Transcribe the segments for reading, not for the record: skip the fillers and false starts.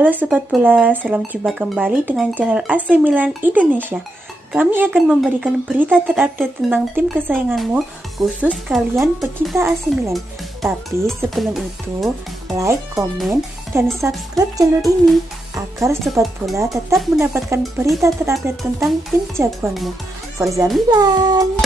Halo Sobat Bola, salam jumpa kembali dengan channel AC Milan Indonesia. Kami akan memberikan berita terupdate tentang tim kesayanganmu, khusus kalian pecinta AC Milan. Tapi sebelum itu, like, komen, dan subscribe channel ini agar Sobat Bola tetap mendapatkan berita terupdate tentang tim jagoanmu. Forza Milan!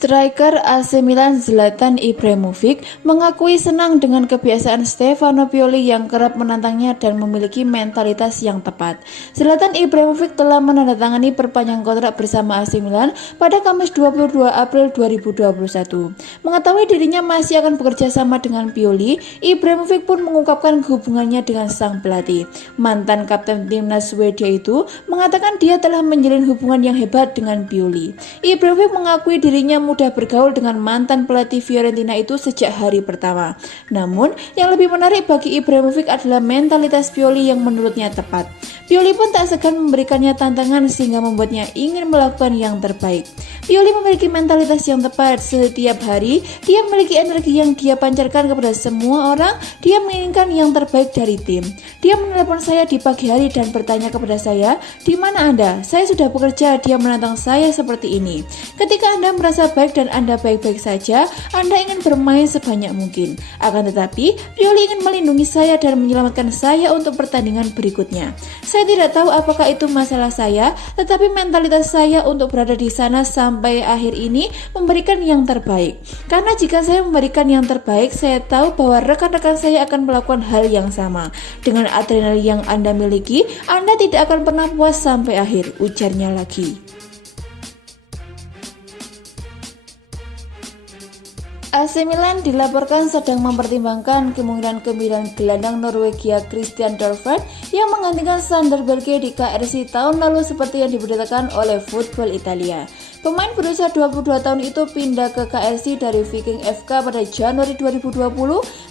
Striker AC Milan Zlatan Ibrahimovic mengakui senang dengan kebiasaan Stefano Pioli yang kerap menantangnya dan memiliki mentalitas yang tepat. Zlatan Ibrahimovic telah menandatangani perpanjangan kontrak bersama AC Milan pada Kamis 22 April 2021. Mengetahui dirinya masih akan bekerja sama dengan Pioli, Ibrahimovic pun mengungkapkan hubungannya dengan sang pelatih. Mantan kapten timnas Swedia itu mengatakan dia telah menjalin hubungan yang hebat dengan Pioli. Ibrahimovic mengakui dirinya mudah bergaul dengan mantan pelatih Fiorentina itu sejak hari pertama. Namun, yang lebih menarik bagi Ibrahimovic adalah mentalitas Pioli yang menurutnya tepat. Pioli pun tak segan memberikannya tantangan sehingga membuatnya ingin melakukan yang terbaik. Pioli memiliki mentalitas yang tepat. Setiap hari, dia memiliki energi yang dia pancarkan kepada semua orang. Dia menginginkan yang terbaik dari tim. Dia menelepon saya di pagi hari dan bertanya kepada saya, "Di mana Anda? Saya sudah bekerja." Dia menantang saya seperti ini. Ketika Anda merasa baik dan Anda baik-baik saja, Anda ingin bermain sebanyak mungkin. Akan tetapi, Pioli ingin melindungi saya dan menyelamatkan saya untuk pertandingan berikutnya. Saya tidak tahu apakah itu masalah saya, tetapi mentalitas saya untuk berada di sana sampai akhir ini memberikan yang terbaik. Karena jika saya memberikan yang terbaik, saya tahu bahwa rekan-rekan saya akan melakukan hal yang sama. Dengan adrenalin yang Anda miliki, Anda tidak akan pernah puas sampai akhir, ujarnya lagi. AC Milan dilaporkan sedang mempertimbangkan kemungkinan gelandang Norwegia Christian Dolberg yang menggantikan Sander Berge di KRC tahun lalu seperti yang diberitakan oleh Football Italia. Pemain berusia 22 tahun itu pindah ke KRC dari Viking FK pada Januari 2020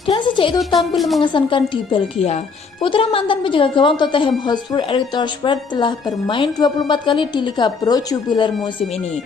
dan sejak itu tampil mengesankan di Belgia. Putra mantan penjaga gawang Tottenham Hotspur Erik Forsberg telah bermain 24 kali di Liga Pro Jupiler musim ini.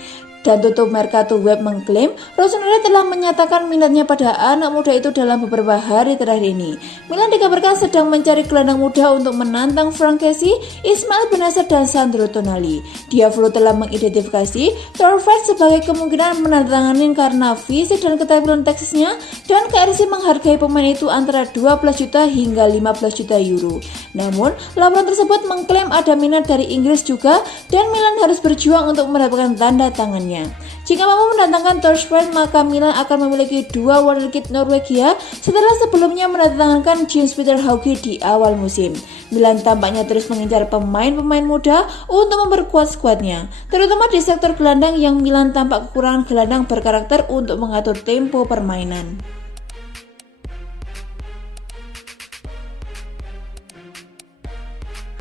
Dan tutup Mercato Web mengklaim Rossoneri telah menyatakan minatnya pada anak muda itu dalam beberapa hari terakhir ini. Milan dikabarkan sedang mencari gelandang muda untuk menantang Franck Kessie, Ismail Bennacer dan Sandro Tonali. Diavolo telah mengidentifikasi Dolberg sebagai kemungkinan menandatangani karena fisik dan keterampilan teknisnya, dan KRC menghargai pemain itu antara 12 juta hingga 15 juta euro. Namun, laporan tersebut mengklaim ada minat dari Inggris juga dan Milan harus berjuang untuk mendapatkan tanda tangannya. Jika mampu mendatangkan Dolberg, maka Milan akan memiliki dua wonderkid Norwegia setelah sebelumnya mendatangkan Jens Peter Hauge di awal musim. Milan tampaknya terus mengincar pemain-pemain muda untuk memperkuat skuadnya, terutama di sektor gelandang yang Milan tampak kekurangan gelandang berkarakter untuk mengatur tempo permainan.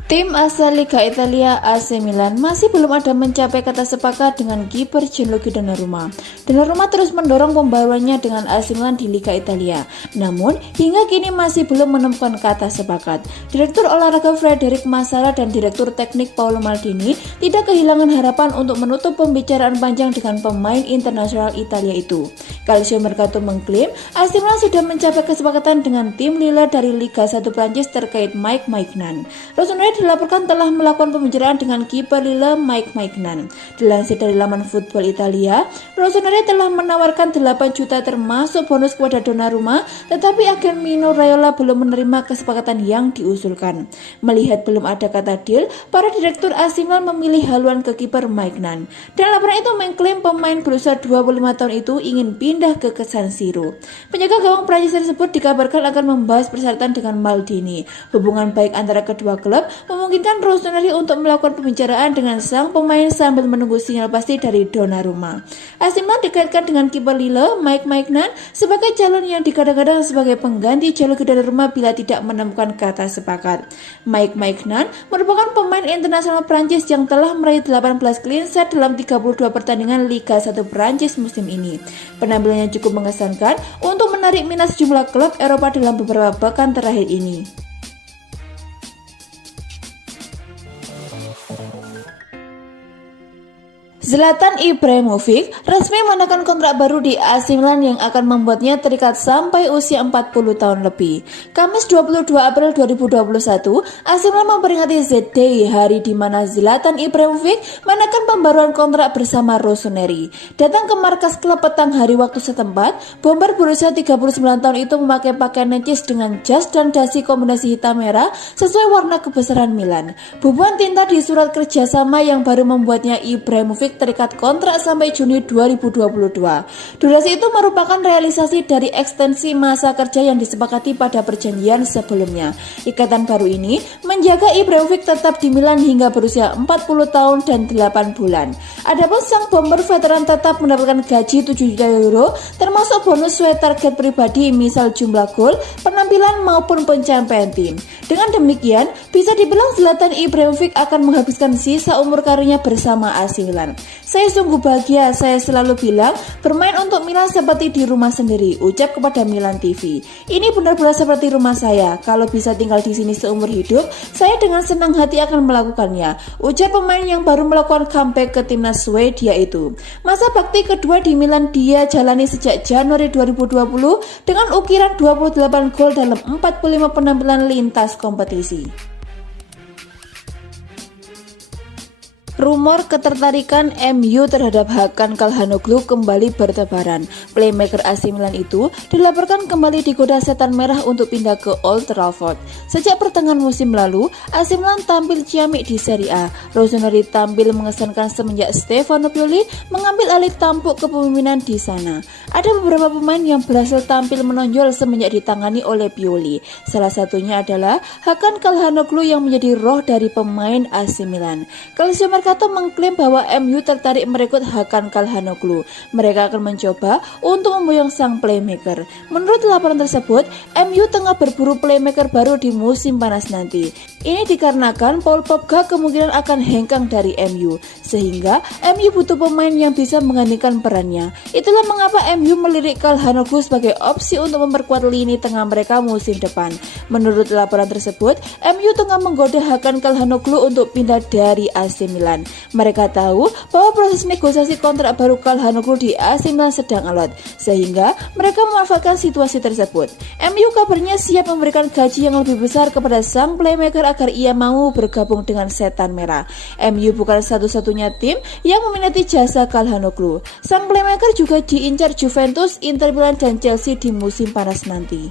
Tim asal Liga Italia AC Milan masih belum ada mencapai kata sepakat dengan kiper Gianluigi Donnarumma. Donnarumma terus mendorong pembaruannya dengan AC Milan di Liga Italia. Namun, hingga kini masih belum menemukan kata sepakat. Direktur olahraga Frederic Massara dan Direktur Teknik Paolo Maldini tidak kehilangan harapan untuk menutup pembicaraan panjang dengan pemain internasional Italia itu. Calcio Mercato mengklaim AC Milan sudah mencapai kesepakatan dengan tim Lille dari Liga 1 Prancis terkait Mike Maignan. Rossoneri dilaporkan telah melakukan pembicaraan dengan kiper Lille Mike Maignan. Dilansir dari laman Football Italia, Rossoneri telah menawarkan 8 juta termasuk bonus kepada Donnarumma, tetapi agen Mino Raiola belum menerima kesepakatan yang diusulkan. Melihat belum ada kata deal, para direktur AC Milan memilih haluan ke kiper Maignan. Dan laporan itu mengklaim pemain berusia 25 tahun itu ingin pindah ke San Siro. Penjaga gawang Prancis tersebut dikabarkan akan membahas persyaratan dengan Maldini. Hubungan baik antara kedua klub memungkinkan Rossoneri untuk melakukan pembicaraan dengan sang pemain sambil menunggu sinyal pasti dari Donnarumma. AC Milan dikaitkan dengan kiper Lille Mike Maignan sebagai calon yang digadang-gadang sebagai pengganti Gianluigi Donnarumma bila tidak menemukan kata sepakat. Mike Maignan merupakan pemain internasional Prancis yang telah meraih 18 clean sheet dalam 32 pertandingan Liga 1 Prancis musim ini. Penampilannya cukup mengesankan untuk menarik minat sejumlah klub Eropa dalam beberapa pekan terakhir ini. Zlatan Ibrahimovic resmi menekan kontrak baru di AC Milan yang akan membuatnya terikat sampai usia 40 tahun lebih. Kamis 22 April 2021, AC Milan memperingati Z-Day, hari di mana Zlatan Ibrahimovic menekan pembaruan kontrak bersama Rossoneri. Datang ke markas klub petang hari waktu setempat, bomber berusia 39 tahun itu memakai pakaian necis dengan jas dan dasi kombinasi hitam merah sesuai warna kebesaran Milan. Bubuhan tinta di surat kerjasama yang baru membuatnya Ibrahimovic terikat kontrak sampai Juni 2022. Durasi itu merupakan realisasi dari ekstensi masa kerja yang disepakati pada perjanjian sebelumnya. Ikatan baru ini menjaga Ibrahimovic tetap di Milan hingga berusia 40 tahun dan 8 bulan. Adapun sang bomber veteran tetap mendapatkan gaji 7 juta euro termasuk bonus sesuai target pribadi misal jumlah gol, penampilan maupun pencapaian tim. Dengan demikian, bisa dibilang Zlatan Ibrahimovic akan menghabiskan sisa umur karirnya bersama AC Milan. Saya sungguh bahagia, saya selalu bilang bermain untuk Milan seperti di rumah sendiri, ucap kepada Milan TV. Ini benar-benar seperti rumah saya, kalau bisa tinggal di sini seumur hidup, saya dengan senang hati akan melakukannya, ucap pemain yang baru melakukan comeback ke timnas Swedia itu. Masa bakti kedua di Milan dia jalani sejak Januari 2020 dengan ukiran 28 gol dalam 45 penampilan lintas kompetisi. Rumor ketertarikan MU terhadap Hakan Calhanoglu kembali bertebaran. Playmaker AC Milan itu dilaporkan kembali digoda setan merah untuk pindah ke Old Trafford. Sejak pertengahan musim lalu, AC Milan tampil ciamik di Serie A. Rossoneri tampil mengesankan semenjak Stefano Pioli mengambil alih tampuk kepemimpinan di sana. Ada beberapa pemain yang berhasil tampil menonjol semenjak ditangani oleh Pioli. Salah satunya adalah Hakan Calhanoglu yang menjadi roh dari pemain AC Milan. Calcio Mercato mengklaim bahwa MU tertarik merekrut Hakan Calhanoglu. Mereka akan mencoba untuk memboyong sang playmaker. Menurut laporan tersebut, MU tengah berburu playmaker baru di musim panas nanti. Ini dikarenakan Paul Pogba kemungkinan akan hengkang dari MU, sehingga MU butuh pemain yang bisa menggantikan perannya. Itulah mengapa MU melirik Calhanoglu sebagai opsi untuk memperkuat lini tengah mereka musim depan. Menurut laporan tersebut, MU tengah menggoda Hakan Calhanoglu untuk pindah dari AC Milan. Mereka tahu bahwa proses negosiasi kontrak baru Calhanoglu di AC Milan sedang alot, sehingga mereka memanfaatkan situasi tersebut. MU kabarnya siap memberikan gaji yang lebih besar kepada sang playmaker agar ia mau bergabung dengan setan merah. MU bukan satu-satunya tim yang meminati jasa Calhanoglu. Sang playmaker juga diincar Juventus, Inter Milan, dan Chelsea di musim panas nanti.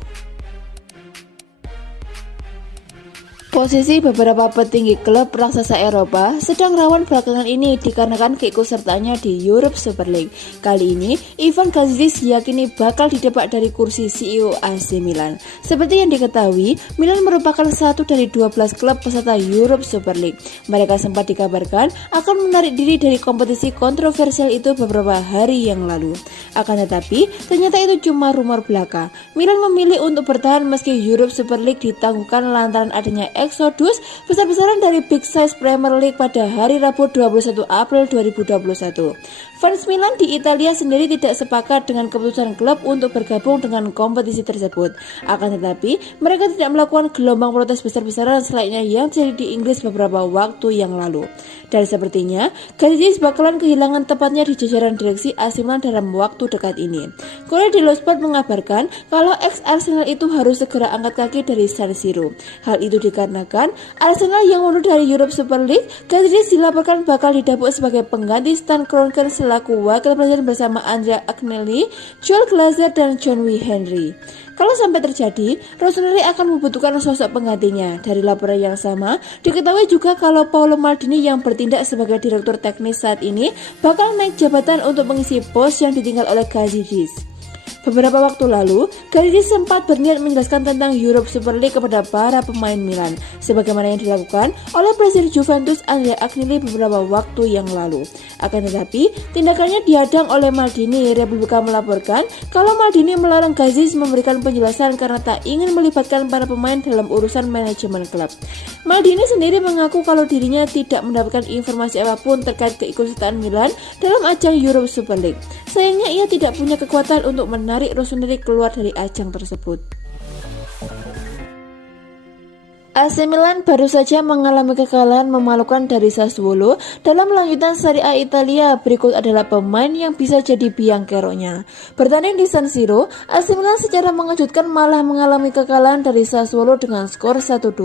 Posisi beberapa petinggi klub raksasa Eropa sedang rawan belakangan ini dikarenakan keikutsertaannya di Europe Super League. Kali ini, Ivan Gazidis diyakini bakal didepak dari kursi CEO AC Milan. Seperti yang diketahui, Milan merupakan satu dari 12 klub peserta Europe Super League. Mereka sempat dikabarkan akan menarik diri dari kompetisi kontroversial itu beberapa hari yang lalu. Akan tetapi, ternyata itu cuma rumor belaka. Milan memilih untuk bertahan meski Europe Super League ditangguhkan lantaran adanya eksodus besar-besaran dari Big Size Premier League pada hari Rabu 21 April 2021. Fans Milan di Italia sendiri tidak sepakat dengan keputusan klub untuk bergabung dengan kompetisi tersebut. Akan tetapi, mereka tidak melakukan gelombang protes besar-besaran selainnya yang terjadi di Inggris beberapa waktu yang lalu. Dan sepertinya, Gazidis bakalan kehilangan tempatnya di jajaran direksi AC Milan dalam waktu dekat ini. Corriere dello Sport mengabarkan kalau ex-Arsenal itu harus segera angkat kaki dari San Siro. Hal itu dikarenakan Arsenal yang mundur dari Europe Super League, Gazidis dilaporkan bakal didapuk sebagai pengganti Stan Kroenke selaku wakil presiden bersama Andrea Agnelli, Joel Glazer, dan John W. Henry. Kalau sampai terjadi, Rossoneri akan membutuhkan sosok penggantinya. Dari laporan yang sama, diketahui juga kalau Paolo Maldini yang bertindak sebagai direktur teknis saat ini bakal naik jabatan untuk mengisi pos yang ditinggal oleh Gazidis. Beberapa waktu lalu, Gazidis sempat berniat menjelaskan tentang Europe Super League kepada para pemain Milan, sebagaimana yang dilakukan oleh presiden Juventus Andrea Agnelli beberapa waktu yang lalu. Akan tetapi, tindakannya dihadang oleh Maldini. Repubblica melaporkan kalau Maldini melarang Gazidis memberikan penjelasan karena tak ingin melibatkan para pemain dalam urusan manajemen klub. Maldini sendiri mengaku kalau dirinya tidak mendapatkan informasi apapun terkait keikutsertaan Milan dalam ajang Europe Super League. Sayangnya ia tidak punya kekuatan untuk menarik Rossoneri keluar dari ajang tersebut. AC Milan baru saja mengalami kekalahan memalukan dari Sassuolo dalam lanjutan Serie A Italia. Berikut adalah pemain yang bisa jadi biang keroknya. Bertanding di San Siro, AC Milan secara mengejutkan malah mengalami kekalahan dari Sassuolo dengan skor 1-2.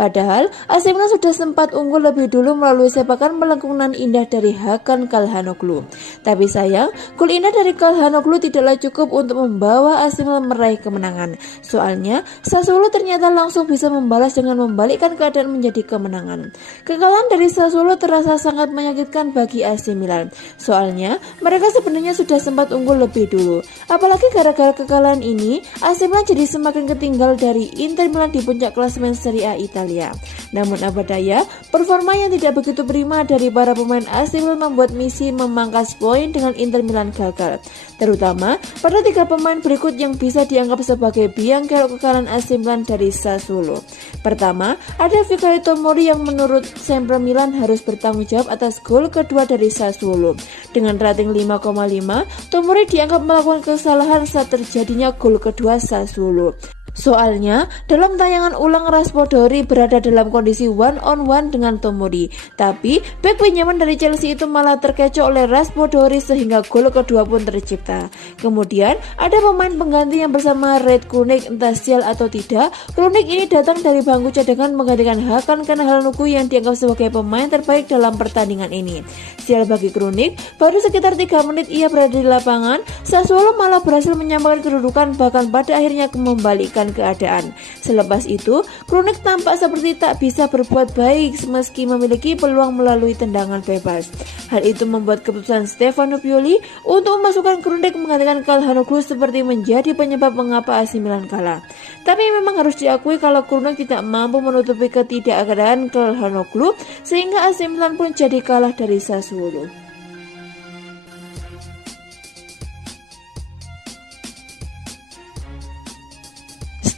Padahal AC Milan sudah sempat unggul lebih dulu melalui sepakan melengkungan indah dari Hakan Calhanoglu. Tapi sayang, gol indah dari Calhanoglu tidaklah cukup untuk membawa AC Milan meraih kemenangan. Soalnya, Sassuolo ternyata langsung bisa membalas dengan membalikkan keadaan menjadi kemenangan. Kekalahan dari Sassuolo terasa sangat menyakitkan bagi AC Milan. Soalnya, mereka sebenarnya sudah sempat unggul lebih dulu. Apalagi gara-gara kekalahan ini, AC Milan jadi semakin ketinggal dari Inter Milan di puncak klasemen Serie A Italia. Namun apa daya, performa yang tidak begitu prima dari para pemain AC Milan membuat misi memangkas poin dengan Inter Milan gagal. Terutama pada 3 pemain berikut yang bisa dianggap sebagai biang kerok kekalahan AC Milan dari Sassuolo. Pertama, ada Fikayo Tomori yang menurut Sempre Milan harus bertanggung jawab atas gol kedua dari Sassuolo. Dengan rating 5,5, Tomori dianggap melakukan kesalahan saat terjadinya gol kedua Sassuolo. Soalnya, dalam tayangan ulang Raspadori berada dalam kondisi one-on-one dengan Tomori. Tapi, bek pinjaman dari Chelsea itu malah terkecoh oleh Raspadori sehingga gol kedua pun tercipta. Kemudian, ada pemain pengganti yang bersama Red Krunic, entah sial atau tidak. Krunic ini datang dari bangku cadangan menggantikan Hakan Calhanoglu yang dianggap sebagai pemain terbaik dalam pertandingan ini. Sial bagi Krunic, baru sekitar 3 menit ia berada di lapangan, Sassuolo malah berhasil menyamakan kedudukan bahkan pada akhirnya membalikkan keadaan. Selepas itu, Krunic tampak seperti tak bisa berbuat baik meski memiliki peluang melalui tendangan bebas. Hal itu membuat keputusan Stefano Pioli untuk memasukkan Krunic menggantikan Calhanoglu seperti menjadi penyebab mengapa AC Milan kalah. Tapi memang harus diakui kalau Krunic tidak mampu menutupi ketidakadaan Calhanoglu sehingga AC Milan pun jadi kalah dari Sassuolo.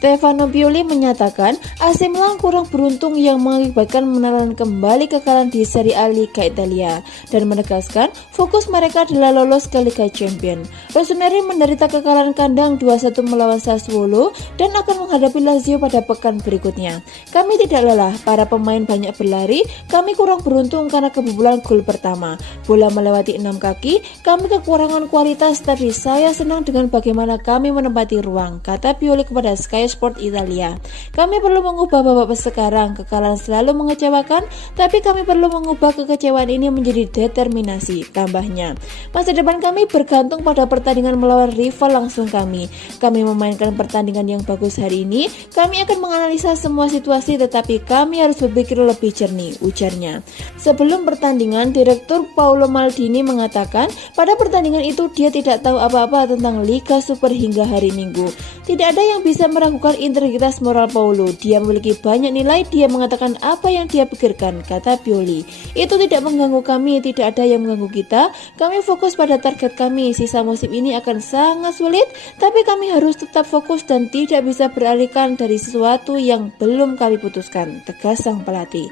Stefano Pioli menyatakan AC Milan kurang beruntung yang mengakibatkan menelan kembali kekalahan di Serie A Liga Italia dan menegaskan fokus mereka adalah lolos ke Liga Champions. Rossoneri menderita kekalahan kandang 2-1 melawan Sassuolo dan akan menghadapi Lazio pada pekan berikutnya. Kami tidak lelah, para pemain banyak berlari, kami kurang beruntung karena kebobolan gol pertama. Bola melewati 6 kaki, kami kekurangan kualitas tapi saya senang dengan bagaimana kami menempati ruang, kata Pioli kepada Sky Sport Italia. Kami perlu mengubah babak sekarang, kekalahan selalu mengecewakan, tapi kami perlu mengubah kekecewaan ini menjadi determinasi, tambahnya. Masa depan kami bergantung pada pertandingan melawan rival langsung kami. Kami memainkan pertandingan yang bagus hari ini, kami akan menganalisa semua situasi tetapi kami harus berpikir lebih jernih, ujarnya. Sebelum pertandingan, Direktur Paolo Maldini mengatakan pada pertandingan itu dia tidak tahu apa-apa tentang Liga Super hingga hari Minggu. Tidak ada yang bisa meragukan integritas moral Paulo. Dia memiliki banyak nilai, dia mengatakan apa yang dia pikirkan, kata Pioli. Itu tidak mengganggu kami, tidak ada yang mengganggu kita. Kami fokus pada target kami. Sisa musim ini akan sangat sulit, tapi kami harus tetap fokus dan tidak bisa beralihkan dari sesuatu yang belum kami putuskan, tegas sang pelatih.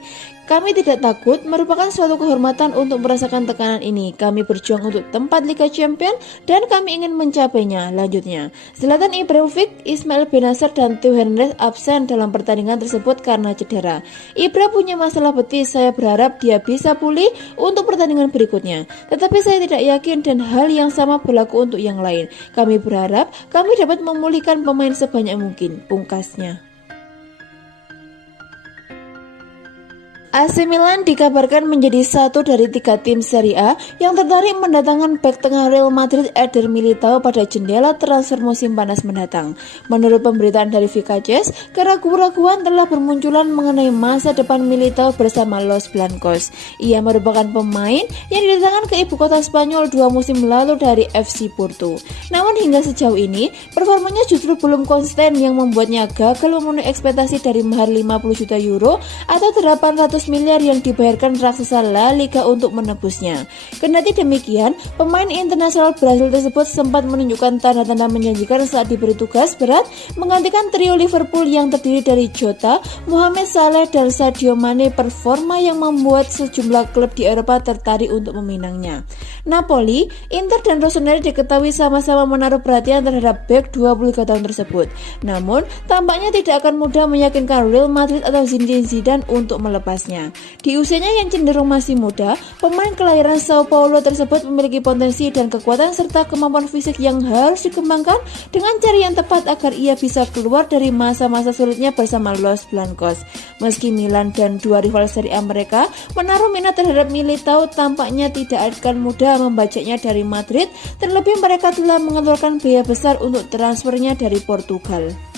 Kami tidak takut, merupakan suatu kehormatan untuk merasakan tekanan ini. Kami berjuang untuk tempat Liga Champions dan kami ingin mencapainya, lanjutnya. Zlatan Ibrahimovic, Ismail Bennacer dan Theo Hernandez absen dalam pertandingan tersebut karena cedera. Ibra punya masalah betis, saya berharap dia bisa pulih untuk pertandingan berikutnya. Tetapi saya tidak yakin dan hal yang sama berlaku untuk yang lain. Kami berharap kami dapat memulihkan pemain sebanyak mungkin, pungkasnya. AC Milan dikabarkan menjadi satu dari 3 tim Serie A yang tertarik mendatangkan bek tengah Real Madrid Eder Militao pada jendela transfer musim panas mendatang. Menurut pemberitaan dari Vicaches, keraguan-raguan telah bermunculan mengenai masa depan Militao bersama Los Blancos. Ia merupakan pemain yang didatangkan ke ibu kota Spanyol 2 musim lalu dari FC Porto. Namun hingga sejauh ini, performanya justru belum konsisten yang membuatnya gagal memenuhi ekspektasi dari mahar 50 juta euro atau 800 miliar yang dibayarkan raksasa La Liga untuk menebusnya. Kendati demikian, pemain internasional Brasil tersebut sempat menunjukkan tanda-tanda menjanjikan saat diberi tugas berat menggantikan trio Liverpool yang terdiri dari Jota, Mohamed Salah, dan Sadio Mane, performa yang membuat sejumlah klub di Eropa tertarik untuk meminangnya. Napoli, Inter, dan Rossoneri diketahui sama-sama menaruh perhatian terhadap bek 23 tahun tersebut. Namun, tampaknya tidak akan mudah meyakinkan Real Madrid atau Zinedine Zidane untuk melepasnya. Di usianya yang cenderung masih muda, pemain kelahiran Sao Paulo tersebut memiliki potensi dan kekuatan serta kemampuan fisik yang harus dikembangkan dengan cara yang tepat agar ia bisa keluar dari masa-masa sulitnya bersama Los Blancos. Meski Milan dan dua rival Serie A mereka menaruh minat terhadap Militao, tampaknya tidak akan mudah membajaknya dari Madrid, terlebih mereka telah mengeluarkan biaya besar untuk transfernya dari Portugal.